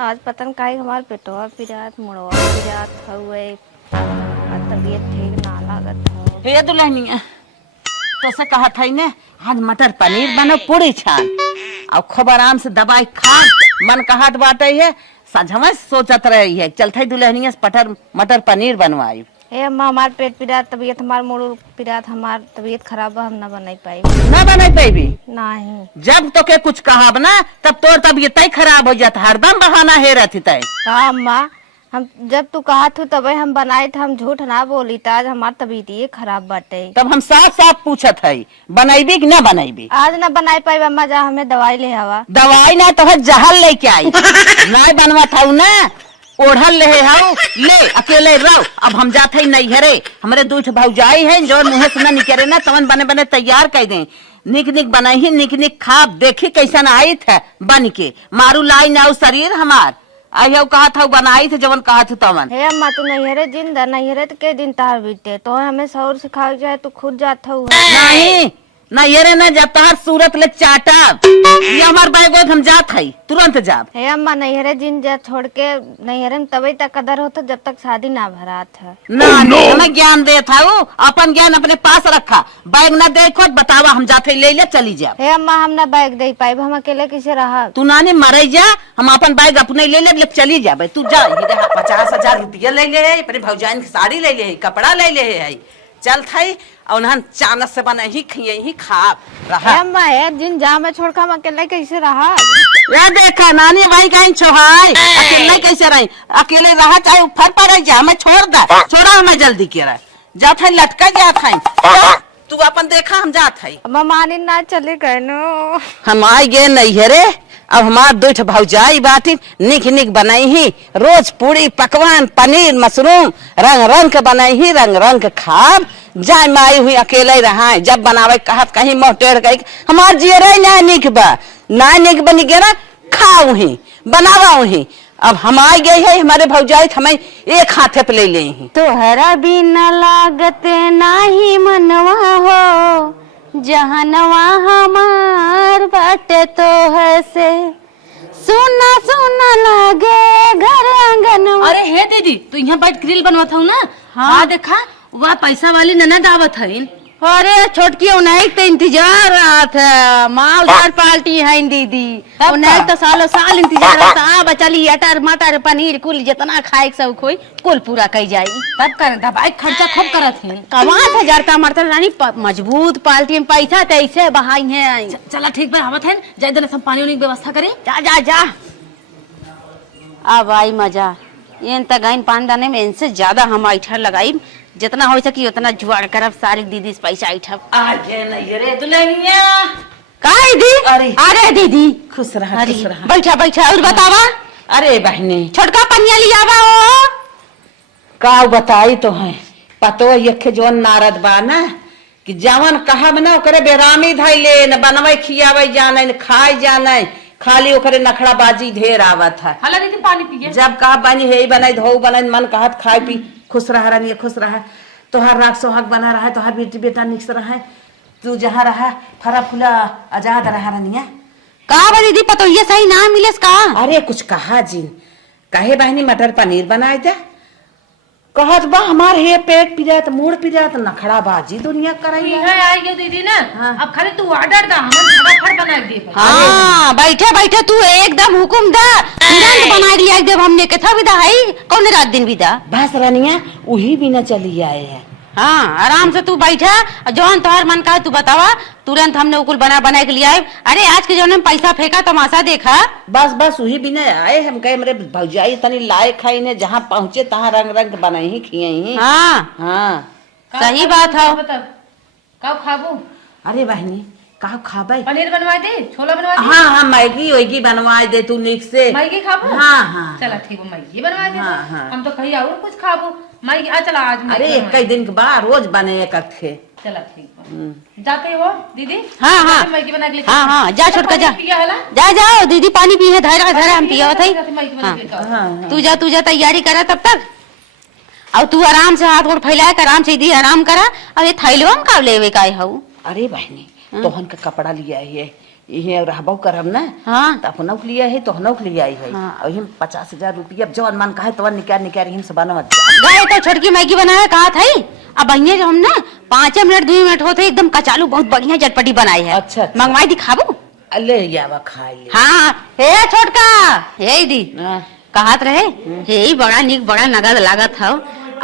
आज पतन काहे हमार पेटवा पिरात मुड़वा पिरात हउए। आज तबीयत ठीक ना लागत हौ। हे दुल्हनिया तो से कहत है ने आज मटर पनीर बनो पूरी छान और खूब आराम से दवाई खा मन कहत बाटे है सजमा सोचत रही है चलते दुल्हनिया से मटर पनीर बनवाई। हे अम्मा हमार पेट पिरात तबीयत हमार मुड़ पिरात हमार तबीयत खराब बा हम ना बनाई पाई। ना बनाई पाई नहीं जब तो के कुछ कहा ना तब तोर तबीयत ही खराब हो जाता हरदम बहाना है रहती तय। हाँ अम्मा हम जब तू कहा तू तबे हम बनाए थे हम झूठ ना बोली त आज हमार तबीयत ये खराब बाटे। तब हम साफ साफ पूछत है बनैबी कि ना बनैबी। आज ना बनाई पाई अम्मा जा हमें दवाई ले हवा। दवाई ना तो जहल लेके आई ना बनवा था ना ओढ़ल ले हाउ ले अकेले रहो। अब हम जाते ही नहीं हरे हमारे दूठ भौजाई है जो मुँह से ना निकले ना तवन बने बने तैयार कर दे निक निक बनाई निक निक खा देखी कैसा ना आई था बन के मारू लाई ना शरीर हमार आई कहा था बनाई थे जवन कहा था तवन। हे अम्मा तू नैहरे जिंदा नैहरे तो के दिन तार बीते तो हमें सौर सिखाओ जाए तू खुद जात हूँ। नहीं ना ये रे ना जब तहार सूरत ले चाटा ये हमार बैग हम जात है तुरंत जाब। हे अम्मा नैहरे जिन जा छोड़ के नैहरे में तभी तक कदर होता जब तक शादी ना भरात है। ना ज्ञान दे था वो अपन ज्ञान अपने पास रखा बैग ना देखो बतावा हम जाते ले ले चली जा। हे अम्मा हम ना बैग दे पाई हम अकेले किसे रहा। तू नानी मरे जा हम अपन बैग अपने ले ले चली जा तू जा 50,000 रुपया ले ले अपने भौजाइन की साड़ी ले ले कपड़ा ले ले है चल थाई और चानस से बना ही खिए ही खा रहा। अम्मा है जिन जा मैं छोड़ कर हम अकेले कैसे रहा। या देखा नानी भाई कहीं छोहाई अकेले कैसे रही अकेले रहा चाहे ऊपर पर जा हमें छोड़ दा छोड़ा हमें जल्दी के रहा जात है लटका जात है तू अपन देखा हम जात है। मानी ना चले गए नो हम आई गए नहीं है रे अब हमार दूठ भौजाई बाटी निक निक बनाई ही रोज पूरी पकवान पनीर मशरूम रंग रंग के बनाई ही रंग रंग के खाब जाय माई हुई अकेले रहा जब बनावे कहत कहीं मुंह टेढ़ कही हमार जियरे ना निक बनी गया ना खाऊ ही बनावा ही। अब हम आ गए है हमारे भौजाई हमें एक हाथे पे ले ले ही तोहरा बिना लागत नाही मनवा हो जहनवा हमार बाटे तो है से सुना सुना लागे घर आंगन। अरे हे दीदी तू यहाँ बैठ ग्रिल बनवाता हूँ ना। हाँ देखा वह पैसा वाली ननद आवत है। अरे छोटकी उन्हें तो इंतजार रहा था मालदार पार्टी है दीदी उन्हें तो सालों साल इंतजार रहा था चली अटर मटर पनीर कुल जितना खाए सब खोई कुल पूरा कही जाई तब कर दवाई खर्चा खूब करत है कमात हजार का मरता रानी मजबूत पार्टी में पैसा तो ऐसे बहाई है। चला ठीक बा आवत है जाए देना सब पानी वानी की व्यवस्था करें जा जा जा अब आई मजा इन तक गाइन पान दाने में इनसे ज्यादा हम ऐठर लगाई जितना हो सकी उतना जुआड़ करब सारी दीदी से पैसा ऐठब। आगे नहीं रे दुल्हनिया काहे दी अरे दीदी खुश रहा बैठा बैठा और बतावा। अरे बहने छोटका पनिया लियावा हो का बताई तो है पतो यखे जोन नारद बा ना कि जवन कहब ना ओकरे बेरामी धैले न बनवे खियावे जाने न खाए जाने खाली ओकरे नखड़ा बाजी ढेर आवत है। हला दीदी पानी पिए जब कहा बनी हे बनाई धो बनाई मन कहत खाए पी खुश रहा रानी खुश रहा तोहार राग सोहाग बना रहा है तोहार बेटी बेटा निक से रहा तू जहाँ रहा फरा फूला आजाद रहा रानिया का दीदी पतो ये सही ना मिले का। अरे कुछ कहा जी कहे बहनी मटर पनीर बनाए थे कहत बा हमार हे पेट पिरात मूड पिरात नखड़ा बाजी दुनिया कराई आई गई दीदी ना। हाँ। अब खाली तू ऑर्डर दा हम फटाफट बना दे। हाँ बैठे बैठे तू एकदम हुकुम दा तुरंत बना लिया जब हमने कथा विदा है कौन रात दिन विदा बस रानिया वही बिना चली आए हैं। हाँ आराम से तू बैठा जौन तोहर मन का तू बतावा तुरंत हमने उकुल बना के लिया। अरे आज के जौन पैसा फेंका तमाशा देखा बस वही बिना आए हम कहे मेरे भौजाई तनी लाए खाई ने जहाँ पहुँचे तहाँ रंग रंग बनाई ही खिए ही। हाँ हाँ सही बात है। कब खाबू अरे बहनी कहा खाबे पनीर बनवा दे छोला बनवा दे। हाँ मैगी वैगी बनवा दे तू निक से मैगी खाबू। हाँ चला ठीक मैगी बनवा दे। हाँ। हम तो कहीं और कुछ खाबू मैगी चला आज अरे एक दिन के बाद रोज बने एक थे चला ठीक जाते हो दीदी। हाँ मैगी बना के हाँ जा छोटका जा जाओ दीदी पानी पी है धरा धरा हम पिया था। तू जा तैयारी करा तब तक और तू आराम से हाथ गोड़ फैलाए कर आराम से दी आराम करा और ये थैलो हम का लेवे का हूँ। अरे बहनी तोहन का कपड़ा लिया है ये रहबो करम ना हाँ त अपनौ के लिए है तो हनौ के लिए आई है हाँ। और हम 50,000 रुपया जवन मन कहे तो निकाल हिम से बनवा गए तो छोटकी मैगी बनाए कहा था अब बहिए जो हम ना 5 मिनट 2 मिनट होते एकदम कचालू बहुत बढ़िया चटपटी बनाई है। अच्छा, अच्छा। मंगवाई दिखाबो। ले जावा खाए ले। हाँ हे छोटका हे दी हाँ। कहत रहे हे बड़ा निक बड़ा नगद लागत हो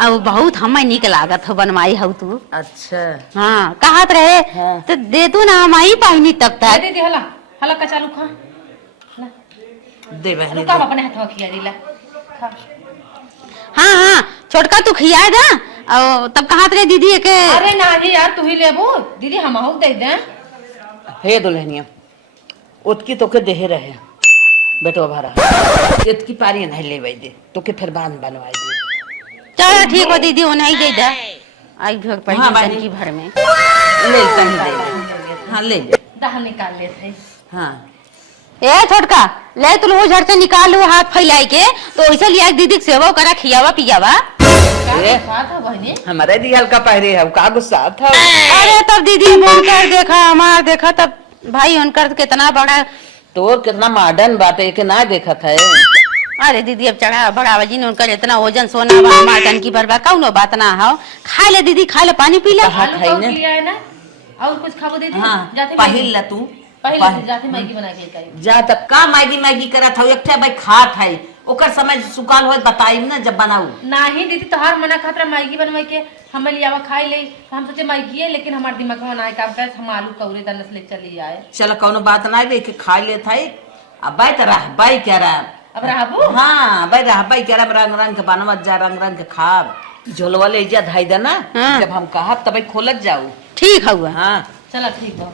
अब बहुत हमें निक लागत हो बनवाई हो तू। अच्छा हाँ कहत रहे हाँ। तो दे तू ना हमारी पानी तब तक दीदी हला हला कचालू खा दे बहनी रुका अपने हाथ में खिया दिला खा। हाँ हाँ छोटका तू खिया दा और तब कहत रहे दीदी के अरे नहीं यार तू ही लेबो दीदी हम आहू दे दे। हे दुल्हनिया उतकी तोके देहे रहे बेटो भरा इतकी पारी नहीं ले दे तोके फिर बांध बनवाई दे। चलो ठीक हो दीदी वो नहीं दे दा आई भर पड़ी हाँ, हाँ, बानी। की भर में ले कहीं ले हाँ ले दाह निकाल ले थे। हाँ ए छोटका ले तू वो झड़ से निकाल लो हाथ फैलाई के तो वैसे लिया दीदी के सेवा करा खियावा पियावा। ए, बात है बहनी हमारे दी हल्का पहरे है का गुस्सा था अरे तब दीदी बोल कर देखा हमार देखा तब भाई उनकर कितना बड़ा तो कितना मॉडर्न बात है कि ना देखा था अरे दीदी अब चढ़ा बड़ा जी ने उनकर इतना वजन सोना बा हमार टन की भरबा कौनो बात ना हो खा ले दीदी खा ले पानी पी ले। कहा आलू खाई कौन ने लिया है ना और कुछ खाबो दीदी हाँ जाते पहिल ला तू पहले जाते मैगी बना के करी जा तब का मैगी मैगी करा था एकठे भाई खात है ओकर समय सुकाल होत बताई ना जब बनाऊ नहीं दीदी तोहार मना खातरा मैगी बनवाई के हम लियावा खाई ले हम सोचे मैगी है लेकिन हमार दिमाग में ना काम करे हम आलू कौरे दनस ले चली आए। चल कौनो बात ना ले के खा ले था अब बाई तरह बाई क्या रहा अब रहबो हाँ बाई रहा बाई क्या रहा रंग रंग के बनवत जा रंग रंग के खाब झोलवा ले जा धाई देना हाँ। जब हम कहब तब खोलत जाऊ ठीक हुआ हाँ चला ठीक हो।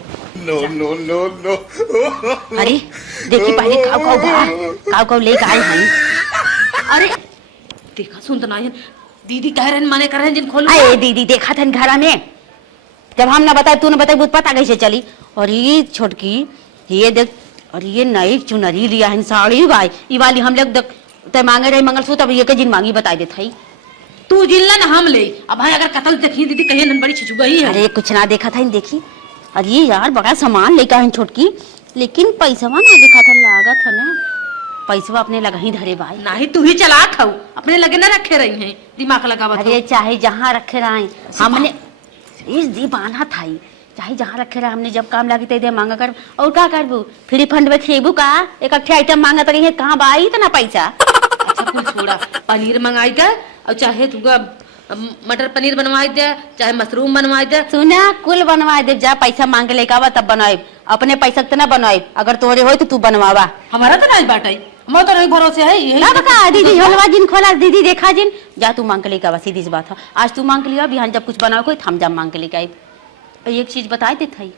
अरे देखी पहले काव काव बा काव काव लेके आए हैं। अरे देखा सुन तो नहीं दीदी कह रहे मने कर रहे जिन खोलो अरे दीदी देखा था घर में जब हम ना बताए तू ना बताई पता कैसे चली। और ये छोटकी ये देख और ये नई चुनरी लिया है साड़ी भाई ये वाली हम लोग तय मांगे रहे मंगलसूत्र अब ये के जिन मांगी बताई देते ही तू जिल्ला ना हम ले अब भाई अगर कतल देखी दीदी कहिए नन बड़ी छिचु गई है। अरे कुछ ना देखा था देखी अरे यार बड़ा सामान लेकर आए छोटकी लेकिन पैसा ना देखा था लागत है ना पैसा अपने लगा ही धरे भाई। नहीं तू ही चला खाऊ अपने लगे ना रखे रही हैं दिमाग लगावत अरे चाहे जहाँ रखे रहे हमने इस दीवाना था ही चाहे जहाँ रखे रहे हमने जब काम लगी दे मांगा कर और क्या करबू फ्री फंड में खेबू का एक अठे आइटम मांगा तो कहाँ बाई इतना पैसा। अच्छा कुछ छोड़ा पनीर मंगाई दे और चाहे तू मटर पनीर बनवाई दे चाहे मशरूम बनवाई दे सुना कुल बनवाए दे जा पैसा मांग के लेके आवा तब बनवाए अपने पैसा तो ना बनवाए अगर तोरे हो तो तू बनवावा हमारा तो नहीं बाटाई मैं तो नहीं भरोसे है यही ना बका दीदी झोलवा जिन खोला दीदी देखा जिन जा तू मांग के लेके आवा सीधी सी बात है आज तू मांग के लिया बिहान जब कुछ बनाओ कोई थम जा मांग के लेके आई। एक चीज बताए थे थई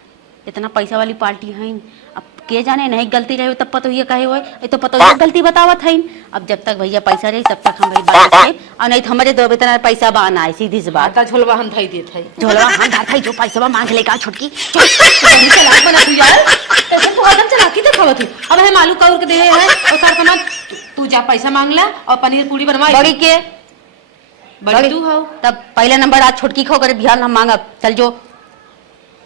इतना पैसा वाली पार्टी है अब के जाने नहीं गलती रहे तब पतो ये कहे हुए तो पतो ये गलती बतावत है अब जब तक भैया पैसा रही तब तक हम भाई बात से और नहीं तो हमारे दो इतना पैसा बहाना है सीधी सी बात। आता झोलवा हम धई देत है झोलवा हम था जो पैसा मांग लेगा छोटकी चलाक बना तू यार ऐसे तो आदम चलाकी तो खावत है अब हम आलू कौर के दे है और कर कमान तू जा पैसा मांग ले और पनीर पूरी बनवाई बड़ी के बड़ी तू हो तब पहले नंबर आज छोटकी खो कर बिहान हम मांगब चल जो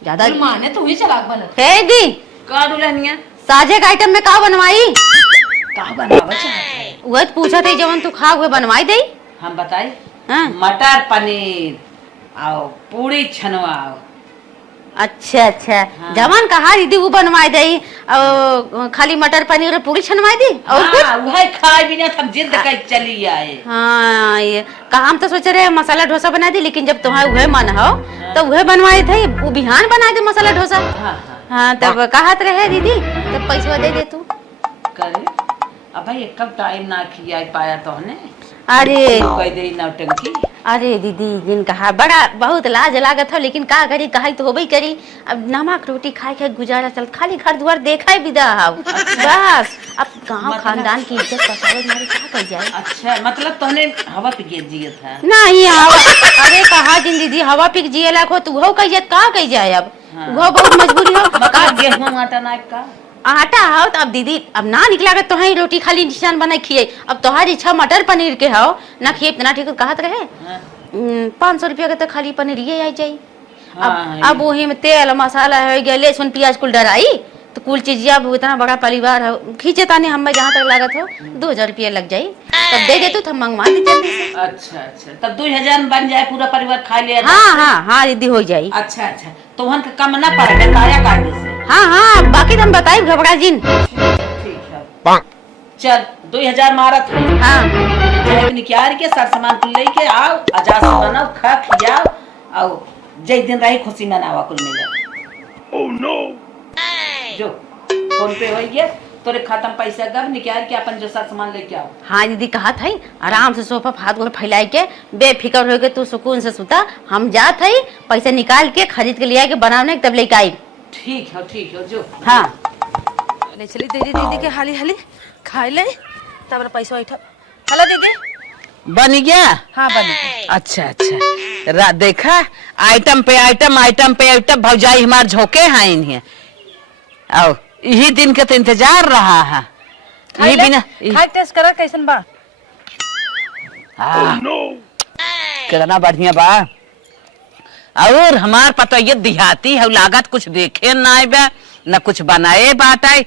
ज्यादा माने तू ही चलाक बना हे दी का दुल्हनिया साजे का आइटम में का बनवाई का बनावा चाहे वह पूछा थे जवन तू खा हुए बनवाई दे हम बताई हाँ? मटर पनीर आओ पूरी छनवाओ अच्छा अच्छा जवान कहा दीदी वो बनवाई दे और खाली मटर पनीर और पूरी छनवाई दी और कुछ हाँ, वह खाए बिना हम जिद कर चली आए। हाँ ये कहा हम तो सोच रहे मसाला डोसा बना दी लेकिन जब तुम्हारा वह मन हो तो वह बनवाए थे वो बिहान बना दे मसाला डोसा। हाँ तब कहत रहे दीदी तब पैसा दे दे तू करे अब भाई कब टाइम ना खिया पाया तो ने अरे कह दे नौटंकी अरे दीदी जिन कहा बड़ा बहुत लाज लागत हो लेकिन का करी कहा तो होबे करी अब नमक रोटी खाए के गुजारा चल खाली घर द्वार देखा ही विदा हो बस अब गांव खानदान की इज्जत बचावे मारे क्या कर जाए। अच्छा मतलब तोने हवा पे गिर जिया था नहीं हवा अरे कहा जिन दीदी हवा पिक जिए लाख हो तू हो कह जाए का कह जाए अब वो बहुत मजबूरी हो मका गेहूं आटा ना का आटा हो तो अब दीदी अब ना निकला कर तो रोटी खाली निशान बना खिए अब तुम्हारी इच्छा मटर पनीर के हो ना खिए इतना ठीक कहत रहे 500 रुपया के तो खाली पनीर ये आई जाई अब वही में तेल मसाला हो गया लहसुन प्याज कुल डराई तो कुल चीज अब इतना बड़ा परिवार है, खींचे ताने हमें जहाँ तक लागत हो 2000 रुपया लग जाये, तब दे दे तो हम मंगवा दे जल्दी से। अच्छा अच्छा, तब 2000 में बन जाए, पूरा परिवार खा लिया। हाँ हाँ हाँ दीदी हो जाये। अच्छा अच्छा, तो वहन का कम ना पड़ेगा काया कायदे से। हाँ हाँ बाकी तो हम बताए घबरा जिन। ठीक है चल 2000 मारत है। हाँ निकाल के सार सामान कुल लेके आओ, अजास बनाओ, खा खियाओ, आओ जय दिन रही खुशी मनावा कुल मिले। ओह नो, जो फोन पे हो गया तोरे खाता में पैसा गब निकाल के अपन जो सार सामान लेके आओ। हाँ दीदी कहा था आराम से सोफा हाथ गोड़ फैलाई के बेफिक्र हो के तू सुकून से सुता, हम जात है पैसा निकाल के खरीद के लिया के बनाने तब लेके आई। ठीक है जो। हाँ ले चली दीदी, दीदी के हाली हाली खाई ले तब पैसा उठा। हेलो दीदी, बन गया? हाँ बन गया। अच्छा अच्छा, देखा आइटम पे आइटम भौजाई हमार झोंके हैं इन्हें। आओ यही दिन के तो इंतजार रहा है। खाई बिना खाई टेस्ट करा कैसन बा? कितना बढ़िया बा। और हमार पता ये देहाती है, लागत कुछ देखे ना आए बा न कुछ बनाए बात आई।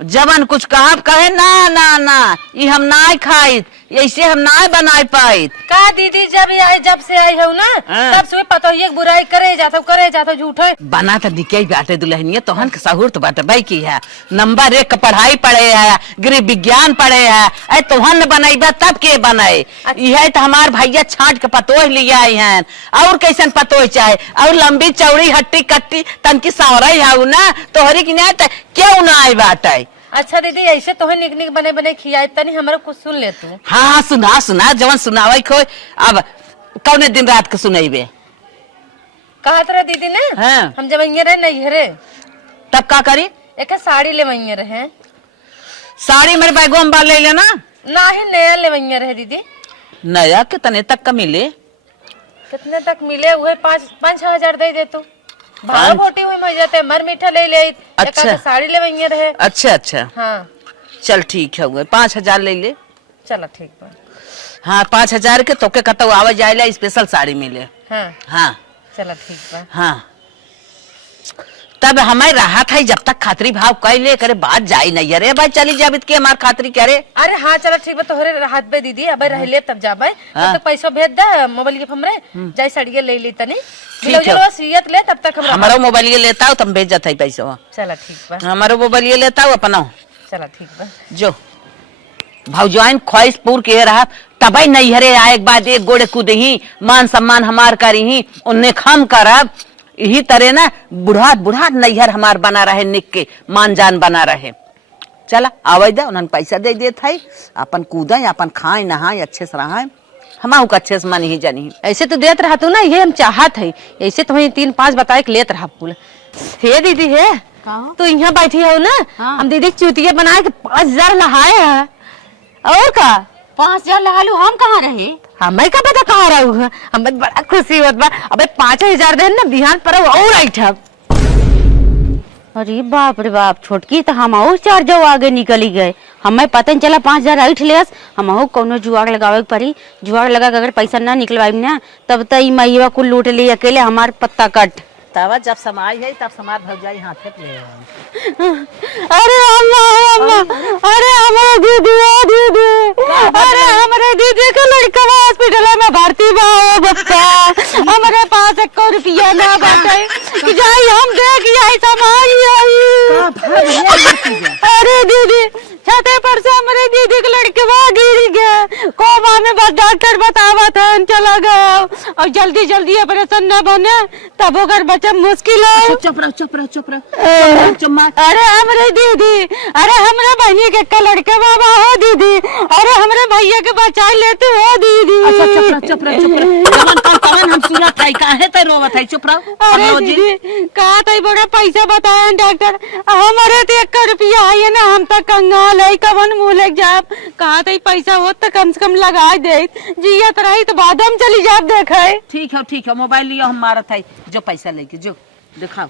जबन कुछ कहे ना ना ना ये हम ना खाई, ऐसे हम ना बनाए पाई। का दीदी जब से आई हो ना तब से पता ये बुराई करे जाता झूठे बना तो दिखे बाटे दुल्हनिया तोहन के सहूर्त बाटे भाई की है। नंबर 1 पढ़ाई पढ़े है, गृह विज्ञान पढ़े है, अरे तोहन बनाई तब के बनाए। यह तो हमार भैया छाट के पतोह लिया आई हैं। और कैसन पतोह चाहे, और लंबी चौड़ी हट्टी कट्टी तनकी सांवरा है ना तोहरी की नहीं क्यों ना आई बाटे। अच्छा दीदी ऐसे तो निक निक बने बने खियाए तनी हमारा कुछ सुन ले तू। हाँ सुना जवन सुनावे खो। अब कौने दिन रात के सुनाइबे? कहा तेरा दीदी ने हाँ। हम जब रहे नहीं रे तब का करी? एक साड़ी ले रहे। साड़ी मेरे बैगो में ले लेना ना ही नया ले रहे दीदी। नया कितने तक का मिले? कितने तक मिले? हुए 5-6 हजार दे दे तू। भाव बोटी हुई मर जाते मर मीठा ले अच्छा साड़ी ले रहे। अच्छा हाँ चल ठीक है, हुए 5000 ले ले। चलो ठीक बा। हाँ 5000 के तोके कतो आवे जाए स्पेशल साड़ी मिले। हाँ चलो ठीक बा। हाँ तब हमें राहत है, जब तक खातरी भाव कैले करे बात जाई नहीं। अरे भाई चली जाबित के हमार खातरी करे। अरे हाँ चलो ठीक बा, तोहरे राहत बे दीदी। अब रहले तब जाबे तब तक पैसा भेज दे मोबाइल के हमरे जाई साड़ी ले ली तनी सीयत ले तब तक हमारा मोबाइल लेता हूँ तुम भेज जाता है पैसा। चलो ठीक बा, हमारा मोबाइल लेता हूँ अपना। चलो ठीक बा जो भौजाइन ख्वाहिश पूर के रहा तबई नहीं हरे आए बाद एक गोड़े कूद ही मान सम्मान हमार करी ही उन्ने खम करब। यही तरह ना बुढ़ा नैहर हमार बना रहे, निक के मान जान बना रहे। चला आवे दे उन्हन पैसा दे देत है, अपन कूदें अपन खाए नहाए अच्छे से रहा हम का अच्छे से मन ही जानी। ऐसे तो देत रहा तू ना, ये हम चाहत है ऐसे तो 3-5 बताए के लेत रहा फूल। हे दीदी है तू यहाँ बैठी हो ना। हाँ। हम दीदी चुतिया बनाए के 5000 लहाए है। और का 5000 लहा लू, हम कहाँ रहे? हमें का पता कहाँ रहू। हमें बड़ा खुशी होत बा। अबे 5000 दे ना बिहान पर और आइठब। अरे बाप रे बाप, छोटकी तो हम और 4 जो आगे निकली गए। हमें पता नहीं चला 5000 आइठ लेस। हम कौनो जुआड़ लगावे पड़ी, जुआड़ लगा अगर पैसा ना निकलवाई ना तब तक मैया कुल लूट ली अकेले हमार पत्ता कट। तब जब समाई है तब समार भौजाई हाथे ले। अरे अम्मा अरे हमारे दीदी अरे हमारे दीदी का लड़का हॉस्पिटल में भर्ती बा बच्चा। हमारे पास 1 रुपया ना बचे कि जाई हम देख आई समाई आई। अरे दीदी छते पर से हमारे दीदी के लड़के वहाँ गिर गए कोमा में, बस डॉक्टर बतावा था चला गया। और जल्दी ऑपरेशन न बने तब अगर बच्चा मुश्किल है। चुप रहो। अरे हमरे दीदी, अरे हमरे बहनी के लड़के बाबा हो दीदी। अरे हमरे भैया के बचा लेते हो दीदी। अच्छा चुप रहो। कवन हम सुना था काहे ते रोवत है? चुप रहो। अरे दीदी कहा था बड़ा पैसा बताया डॉक्टर, हमारे तो 1 रुपया है ना, हम तक कंगाल है कवन मुँह लग जाब। कहा था पैसा हो तो कम से कम लगा दे, जियत रही तो बाद हम चली जाब देखे। ठीक है मोबाइल लियो हम मारत है जो पैसा लेके जो दिखाओ।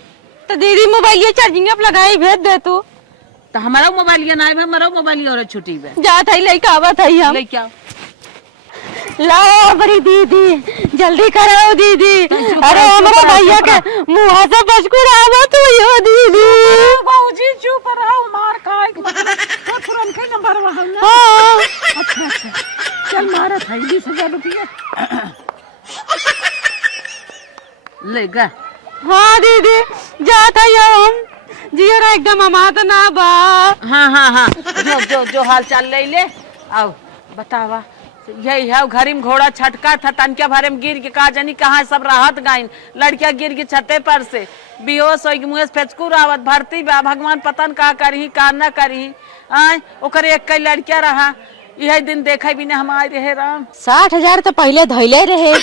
तो दीदी मोबाइल ये चार्जिंग अब लगाई भेज दे तू। तो हमारा मोबाइल ये ना है, हमारा मोबाइल और छुट्टी है जात है लइका आवत है हम लेके आओ। लाओ बड़ी दीदी, जल्दी कराओ दीदी। अरे हमारे भैया के मुँह से बचकुरावा तू यो दीदी। बाबूजी चुप रहो, मार खाए तो तुरंत के नंबर वहां ना। हाँ। अच्छा अच्छा, चल मारा था 20,000 रुपया। लेगा हाँ दीदी, जाता हम जियरा एकदम अमात ना बा। हाँ, जो हाल चाल ले आओ बतावा। यही है घरी में घोड़ा छटका था, तनके भरे में गिर के कहा जानी कहाँ सब राहत गाइन। लड़किया गिर के छते पर से बेहोश हो मुँह से फेचकू रावत भरती बा। भगवान पतन का करही का न करही। आय ओकर एक कई लड़किया रहा, यह दिन देखे भी ने हमारे रहे राम। 60,000 तो पहले धैले रहे,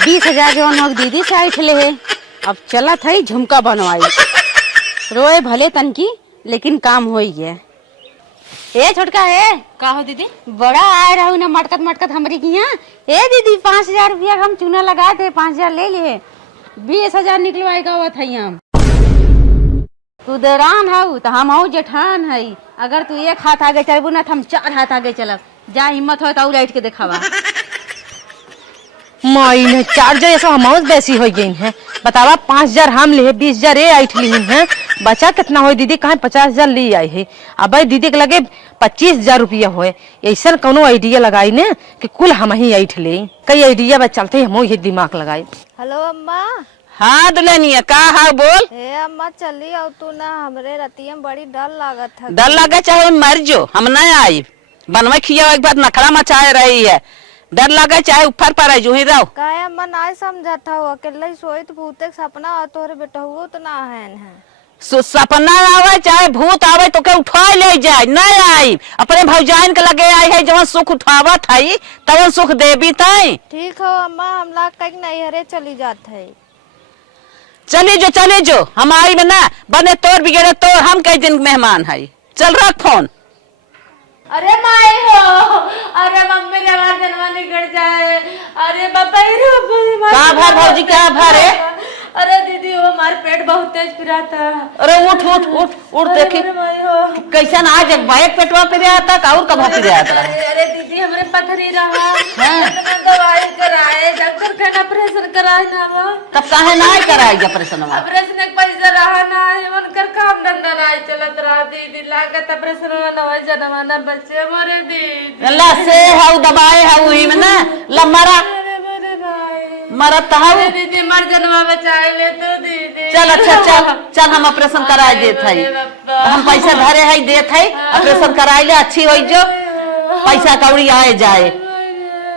20,000 जवन हो दीदी से ऐठले है। अब चला था झुमका बनवाई, रोए भले तन की लेकिन काम हो ही गया। ए छोटका है का हो दीदी? बड़ा आए रहू ना मटकत मटकत हमरी की यहाँ। ए दीदी 5,000 रुपया हम चूना लगा दे, 5,000 ले लिए, 20,000 निकलवाएगा हुआ था हम। तू देरान हऊ तो हम हूँ जेठान है। अगर तू एक हाथ आगे चलबू ना तो हम 4 हाथ आगे चलब। जा हिम्मत हो तो लाइट के दिखावा। माइन चार्जर ऐसा अमाउंट बेसी हो गई है। बतावा 5,000 हम ले 20,000 ये ऐठ ली है। बचा कितना हो दीदी? कहाँ 50,000 ली आई है। अब दीदी के लगे 25,000 रुपया हो। ऐसा कोनो आइडिया लगाई ने कि कुल हम ही ऐठ ले। कई आइडिया बस चलते हम ये दिमाग लगाए। हेलो अम्मा। हाँ दुल्हनिया का हाँ बोल। हे अम्मा चली आओ तू ना, हमरे रतिया में बड़ी डर लागत है। डर लगा चाहे मर जो, हम न आई। बनवा खिया एक बार नखड़ा मचाए रही है। डर लगा चाहे ऊपर पर आई, जो ही रहो। काहे अम्मा ना समझत हो, अकेले सोइत भूते सपना आ तोरे बेटा हुओ तो ना है। सपना आवे चाहे भूत आवे तो के उठा ले जाए, न आई। अपने भौजाइन के लगे आई है, जब सुख उठावा थाई तब सुख देवी ताई। ठीक हो अम्मा, हम लाग कहीं नहीं हरे चली जात है। चले जो हम आई में ना बने तोर बिगड़े तो हम कई दिन मेहमान है। चल रख फोन। अरे माई हो, अरे मम्मी ने हमारा जनवा निकल जाए। अरे बाबा कहाँ भर भौजी कहाँ भर है? अरे दीदी वो हमारे पेट बहुत तेज पिरा था। अरे उठ उठ उठ उठ देखी कैसन आज बाइक पेटवा पे रहा था और कब पे रहा था। अरे दीदी हमारे पथरी रहा, हाँ। दवाई कराए, डॉक्टर का ऑपरेशन कराए ना वो। तब काहे ना कराएगी ऑपरेशन? ऑपरेशन एक पैसा रहा ना है, उनकर काम धंधा ना चलत रहा दीदी। लागत ऑपरेशन ना हो जनवाना बच्चे मरे दीदी। अल्लाह से हाउ दबाए हाउ ही में ना लमरा मरत हाउ दीदी मर जनवा बचाए ले तो दीदी। चल अच्छा चल हम ऑपरेशन कराए देत हई। हम पैसा धरे हई देत हई, ऑपरेशन कराए ले अच्छी होई जो पैसा कौड़ी आए जाए।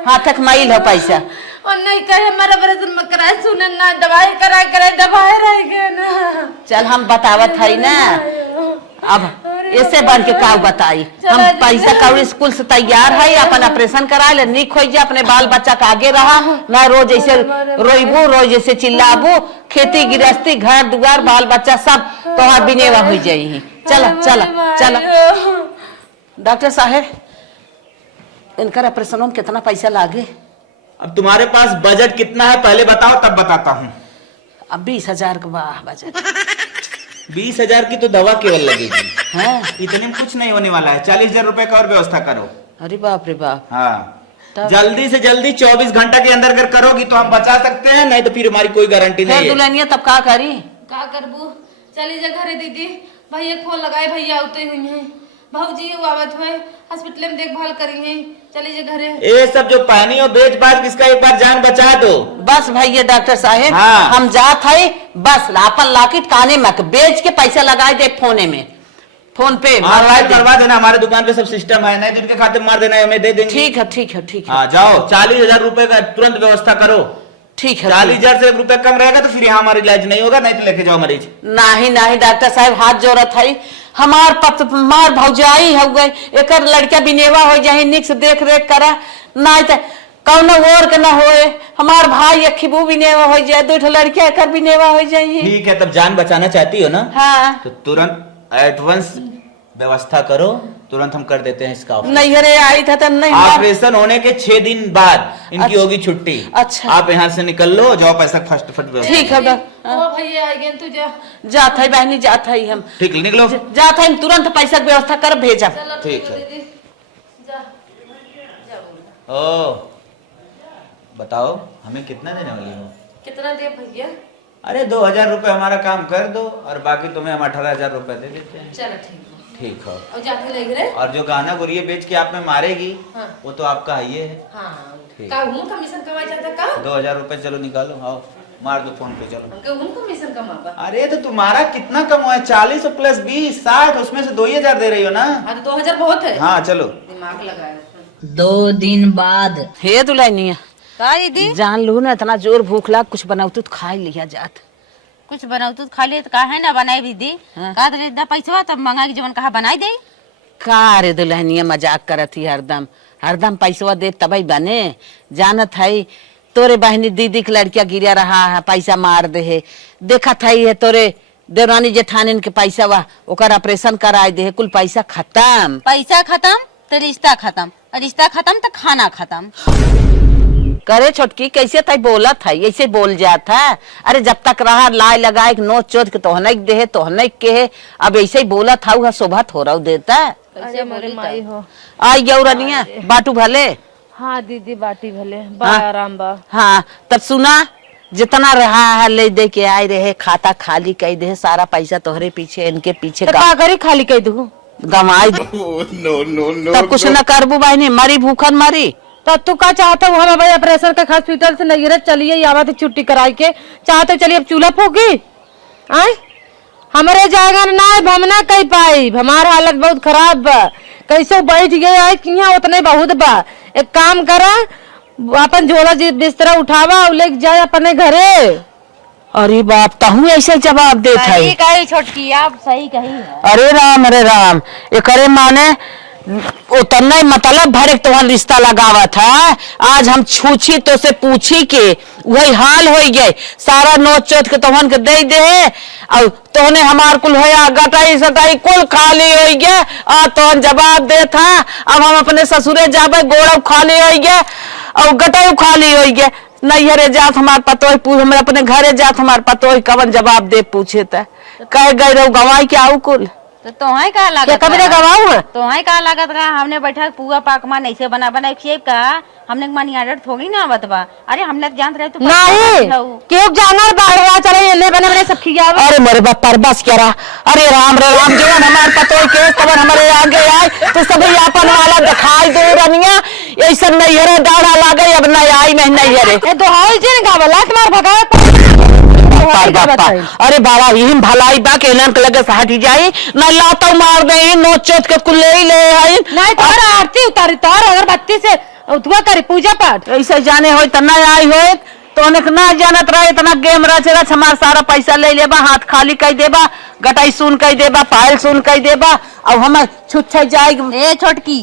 हाथक माइल हो पैसा और नहीं कहे हमारा ऑपरेशन में कराए, सुने ना दवाई कराए दवाई रह गए ना। चल हम बतावत हई ना, अब ऐसे बन के का बताई। हम पैसा कौड़ी स्कूल से तैयार है, अपन ऑपरेशन करा ले, निक हो जाए, अपने बाल बच्चा का आगे रहा ना। रोज ऐसे रोइबू, रोज ऐसे चिल्लाबू, खेती गृहस्थी घर दुआर बाल बच्चा सब तोहार बिनेवा हो जाई। चला चला चला डॉक्टर साहब, इनका ऑपरेशन में कितना पैसा लागे? अब तुम्हारे पास बजट कितना है पहले बताओ, तब बताता हूँ। अब 20,000 का वाह बजट। 20,000 की तो दवा केवल लगेगी। हाँ। इतने में कुछ नहीं होने वाला है। 40,000 रुपए का और व्यवस्था करो। अरे बाप रे बाप। हाँ जल्दी से जल्दी 24 घंटा के अंदर अगर करोगी तो हम बचा सकते हैं, नहीं तो फिर हमारी कोई गारंटी नहीं है। दुल्हनिया तब का करी? का करबू? चली जा घरे दीदी, भैया फोन लगाए, भैया आते हुए हैं। भाजी आवत हुए हॉस्पिटल में देखभाल करी है। चली जा घरे। ये सब जो पानी और बेच बाज किसका एक बार जान बचा दो। बस भैया डॉक्टर साहब, हाँ। हम जात है बस अपन लाकिट काने में बेच के पैसा लगाए दे फोने में, फोन पे करवा देना। हमारे दुकान पे सब सिस्टम है, नहीं तो इनके खाते में मार देना, हमें दे देंगे। ठीक है ठीक है ठीक है। हाँ जाओ 40,000 रुपए का तुरंत व्यवस्था करो। ठीक है। 40,000 से ₹1 कम रहेगा तो फिर यहाँ हमारा इलाज नहीं होगा, नहीं तो लेके जाओ मरीज। नहीं नहीं डॉक्टर साहब, हाथ जोड़त है। हमार भौजाई हो गई, एक लड़का बिनेवा हो जाए, निक से देख रेख करा, नहीं तो कौनो और के ना होए। हमार भाई अखिबू बिनेवा हो जाए, 2 लड़किया एक बिनेवा हो जाए। ठीक है, तब जान बचाना चाहती हो ना? हाँ। तो तुरंत एडवांस व्यवस्था करो, तुरंत हम कर देते हैं इसका। नहीं अरे आई था तो नहीं। ऑपरेशन होने के 6 दिन बाद इनकी होगी छुट्टी। अच्छा। आप यहाँ से निकल लो, जाओ पैसा फट ठीक है ओ भैया आ गए, तू जा। जात है बहनी, जात है हम। ठीक निकलो। जात है तुरंत पैसा की व्यवस्था कर भेजा। ठीक है। दीदी जा। ओ बताओ हमें कितना देने वाली हो? कितना दे भैया? अरे 2000 रुपए हमारा काम कर दो और बाकी तुम्हें हम 18,000 रुपए दे देते हैं। चलो ठीक है। ठीक हो। और जाके लग रहे? और जो गाना गुरिये बेच के आप में मारेगी हाँ। वो तो आपका है ये है। हाँ। ठीक। का हूँ कमीशन कमा जाता का? 2000 रुपए चलो निकालो, आओ मार दो फोन पे चलो। का हूँ कमीशन कमाबा? अरे तो तुम्हारा कितना कम हुआ है? 40 प्लस 20 60, उसमें से 2000 दे रही हो ना? हाँ तो 2000 बहुत है। हाँ चलो। दिमाग लगाया। 2 दिन बाद। हे दुल्हनिया, का दीदी जान लू ना इतना जोर भूख लाग, कुछ बनाऊ तो खा लिया जात। कुछ बनाऊ तो खा ले तो का है ना बनाई दीदी। का दे दा पैसा तब मंगा के जवन कहा बनाई दे। का रे दुल्हनिया मजाक करत ही हरदम हरदम पैसा दे तबई बने। जानत है तोरे बहनी दीदी के लड़किया गिरा रहा है, पैसा मार दे है। देखा था है तोरे देवरानी जेठानिन के पैसा वा ओकर ऑपरेशन कराए दे है, कुल पैसा खत्म। पैसा खत्म तो रिश्ता खत्म, रिश्ता खत्म तो खाना खत्म। करे छोटकी कैसे तय बोला था, ऐसे बोल जाता है। अरे जब तक रहा लाए लगाए नोच चोच के तोहने दे है तोहने के है, अब ऐसे ही बोला था शोभा थोड़ा देता है। अरे मोरी माई हो। आई गौरनिया बाटू भले। हाँ दीदी बाटी भले बा आराम बा। हाँ तब सुना, जितना रहा है ले दे के आए रहे, खाता खाली कह दे, सारा पैसा तोहरे पीछे इनके पीछे तो का करी खाली कह दू? गमाई तब कुछ न करबू बहनी, मरी भूखन मरी। तो तू का चाहता हूँ? हम भाई ऑपरेशन के हॉस्पिटल से नहीं चलिए यहाँ से छुट्टी कराई के चाहते चलिए अब चूल्हा फूकी आए हमारे जाएगा ना हम ना कह पाई, हमारा हालत बहुत खराब बा। कैसे बैठ गए आए कि यहाँ उतने बहुत बा। एक काम करा अपन झोला बिस्तरा उठावा और लेके जाए अपने घरे। अरे बाप तहू ऐसे जवाब देता है। सही कही छोटकी, आप सही कही है। अरे राम ये करे माने उतना ही मतलब भरे तोहर रिश्ता लगावा था। आज हम छूछी तो से पूछी के वही हाल हो गए, सारा नोच चोट के तोहन के दे दे और तोहने हमार कुल होया गटाई सटाई कुल खाली हो गया। आ तोहन जवाब दे था अब हम अपने ससुरे जाबे गोड़ा खाली हो गया और गटाई खाली हो गया। नैहरे जात हमार पतो हम अपने घरे जात हमार पतो कवन जवाब दे पूछे था कह गए रहो गवाई के आऊ कुल। तो तोहाई का लागत कभी गवाऊ है तोहाई का लागत का हमने बैठा पुआ पाक मान ऐसे बना बना खिएब का हमने मानी आर्डर थोड़ी ना आवत बा। अरे हमने जानत रहे तू नहीं क्यों जाना बाहर चले इन्हें बने बने सब खिया। अरे मेरे बाप पर बस क्या रहा। अरे राम रे राम जीवन हमारे पतो के खबर हमारे आगे आए तो सब यापन वाला दिखाई दे रनिया ऐसा नैहरे दाड़ा लागे अब नहीं आई मैं नैहरे दोहाई जिन गावला तुम्हार भगा अरे बाबा यही भलाई बा के नन लगे हट जाई न लाता मार दे नोच चोट के कुल ले आई नहीं तो आरती उतारी तो अगरबत्ती से उठवा करी पूजा पाठ ऐसे जाने हो तो नहीं आई हो तो उन्हें ना जानत रहे इतना गेम रच हमारा सारा पैसा ले लेबा हाथ खाली कह देबा गटाई सुन कह देबा पायल सुन कह देबा अब हम छुट जाएगी। ए छोटकी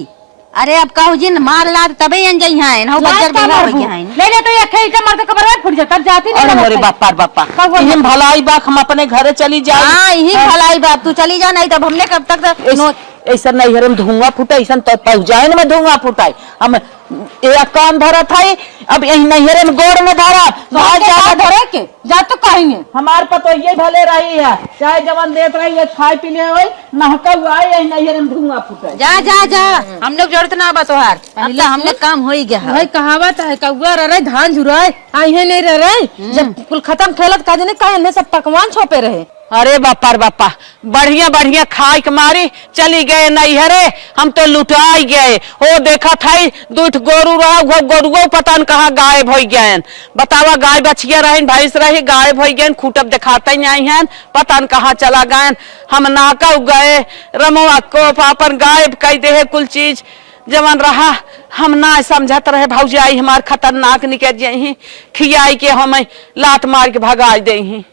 अरे अब कहू जिन मार लाद तबे अन जई हैं ना बजर बिना हो गया है नहीं तो ये खेईटा मार के खबर है फुट जाता जाती नहीं। अरे मोरे बापा यही भलाई बा हम अपने घरे चली जाए। हां यही भलाई बात तू चली जा नहीं तब हमने कब तक ऐसा नहीं हम धुआं फुटे ऐसा तो पहुंचाए में धुआं फुटाई हम एक काम धरा था अब यही नैहरे में गोड़ में धरा धरे के जा तो कहेंगे हमार पतो ये भले रही है चाहे जवान देत रही है खाए पीने हो नहका हुआ यही नैहरे में धुआं फुटाई। जा जा जा हम लोग जरूरत ना बा तोहार अब हमने काम हो ही गया है। भाई कहावत है कौआ रहे धान झुराए आई है नहीं रहे जब कुल खत्म खेलत काजे ने कहे सब पकवान छोपे रहे। अरे बापा बढ़िया बढ़िया खाए के मारी चली गए नैहरे हम तो लुटाई गए हो देखा था दूठ गोरू रहा वो गोरुओ पता न कहाँ गायब हो गए। बतावा गाय बछिया रहे भैंस रही गायब हो गए खूटब दिखाते ही नहीं है पता न कहाँ चला गए। हम नाका गए रमुआ को पापन गायब कह दे कुल चीज जवन रहा हम ना समझत रहे भौजाई हमार खतरनाक निकल जाही खियाई के हम लात मार के भगा दे।